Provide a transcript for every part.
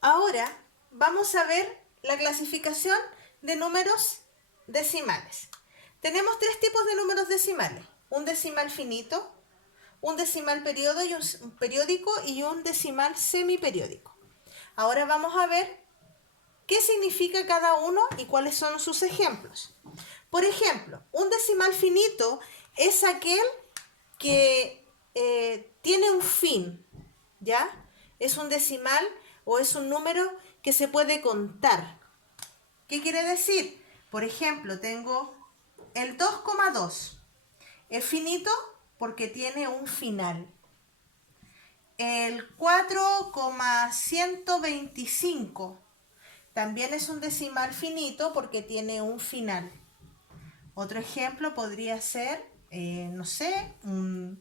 Ahora vamos a ver la clasificación de números decimales. Tenemos tres tipos de números decimales: un decimal finito, un decimal periódico y un decimal semiperiódico. Ahora vamos a ver qué significa cada uno y cuáles son sus ejemplos. Por ejemplo, un decimal finito es aquel que tiene un fin, ¿ya? Es un decimal o es un número que se puede contar. ¿Qué quiere decir? Por ejemplo, tengo el 2,2. Es finito porque tiene un final. El 4,125 también es un decimal finito porque tiene un final. Otro ejemplo podría ser, no sé, un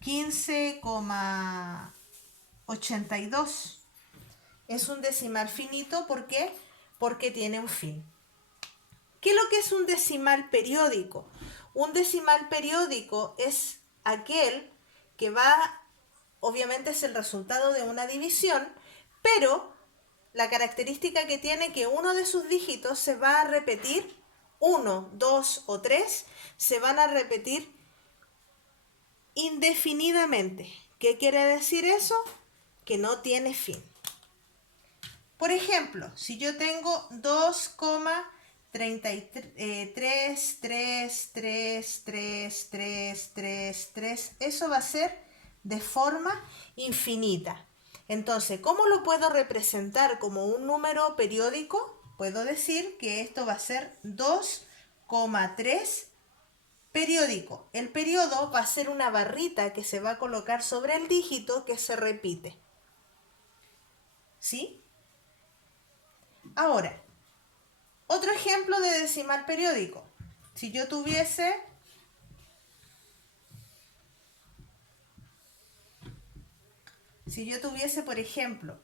15,82. Es un decimal finito porque tiene un fin. ¿Qué es lo que es un decimal periódico? Un decimal periódico es aquel que obviamente es el resultado de una división, pero la característica que tiene que uno de sus dígitos se va a repetir, 1, 2 o 3, se van a repetir indefinidamente. ¿Qué quiere decir eso? Que no tiene fin. Por ejemplo, si yo tengo 2,33333333, eso va a ser de forma infinita. Entonces, ¿cómo lo puedo representar como un número periódico? Puedo decir que esto va a ser 2,3 periódico. El periodo va a ser una barrita que se va a colocar sobre el dígito que se repite. ¿Sí? Ahora, otro ejemplo de decimal periódico. Si yo tuviese por ejemplo,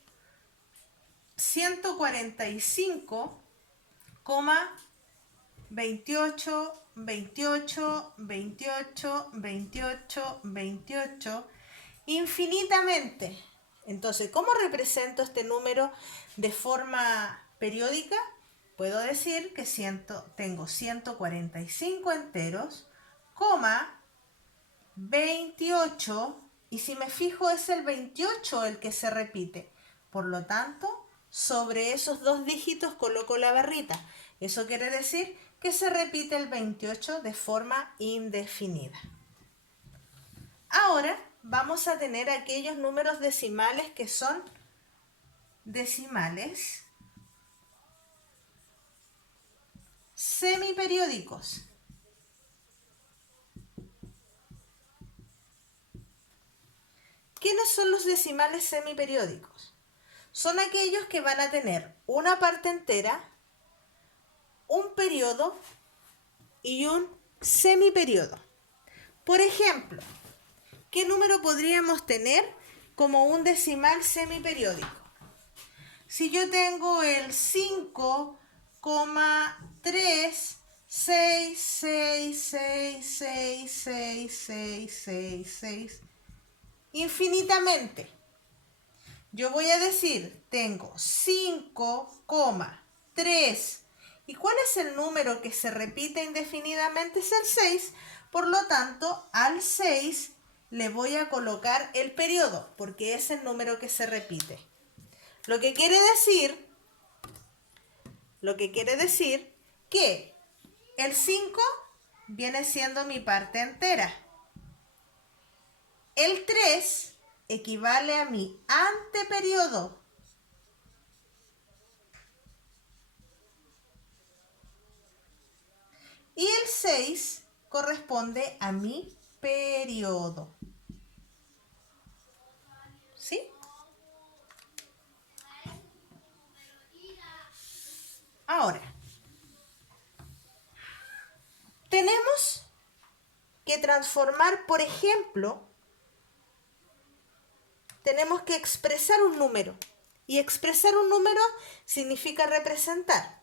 145,28 infinitamente. Entonces, ¿cómo represento este número de forma periódica? Puedo decir que tengo 145 enteros, 28, y si me fijo es el 28 el que se repite. Por lo tanto, sobre esos dos dígitos coloco la barrita. Eso quiere decir que se repite el 28 de forma indefinida. Ahora vamos a tener aquellos números decimales que son decimales semiperiódicos. ¿Quiénes son los decimales semiperiódicos? Son aquellos que van a tener una parte entera, un periodo y un semiperiodo. Por ejemplo, ¿qué número podríamos tener como un decimal semiperiódico? Si yo tengo el 5,366666666 infinitamente, yo voy a decir, tengo 5,3. ¿Y cuál es el número que se repite indefinidamente? Es el 6. Por lo tanto, al 6 le voy a colocar el periodo, porque es el número que se repite. Lo que quiere decir que el 5 viene siendo mi parte entera. El 3 equivale a mi anteperiodo. Y el 6 corresponde a mi periodo. ¿Sí? Ahora, tenemos que transformar, por ejemplo, tenemos que expresar un número. Y expresar un número significa representar.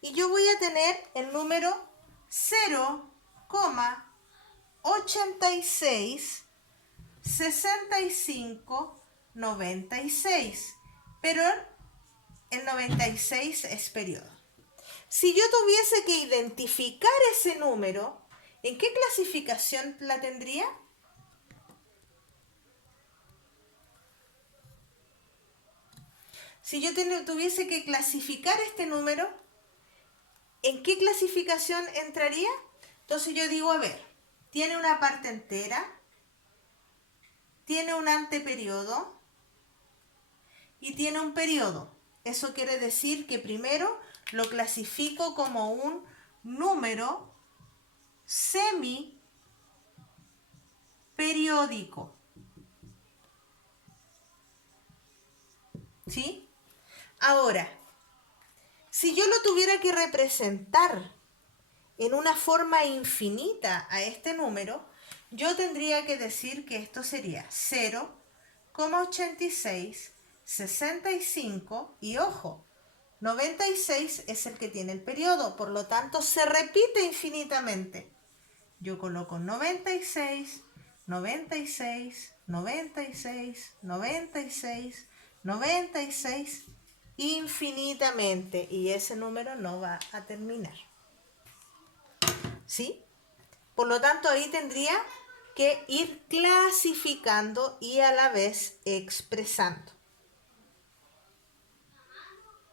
Y yo voy a tener el número 0,866596. Pero el 96 es periodo. Si yo tuviese que identificar ese número, ¿en qué clasificación la tendría? Si yo tuviese que clasificar este número, ¿en qué clasificación entraría? Entonces yo digo, a ver, tiene una parte entera, tiene un anteperiodo y tiene un periodo. Eso quiere decir que primero lo clasifico como un número semiperiódico. ¿Sí? Ahora, si yo lo tuviera que representar en una forma infinita a este número, yo tendría que decir que esto sería 0,86, 65 y ojo, 96 es el que tiene el periodo, por lo tanto se repite infinitamente. Yo coloco 96, 96, 96, 96, 96 infinitamente y ese número no va a terminar. ¿Sí? Por lo tanto, ahí tendría que ir clasificando y a la vez expresando.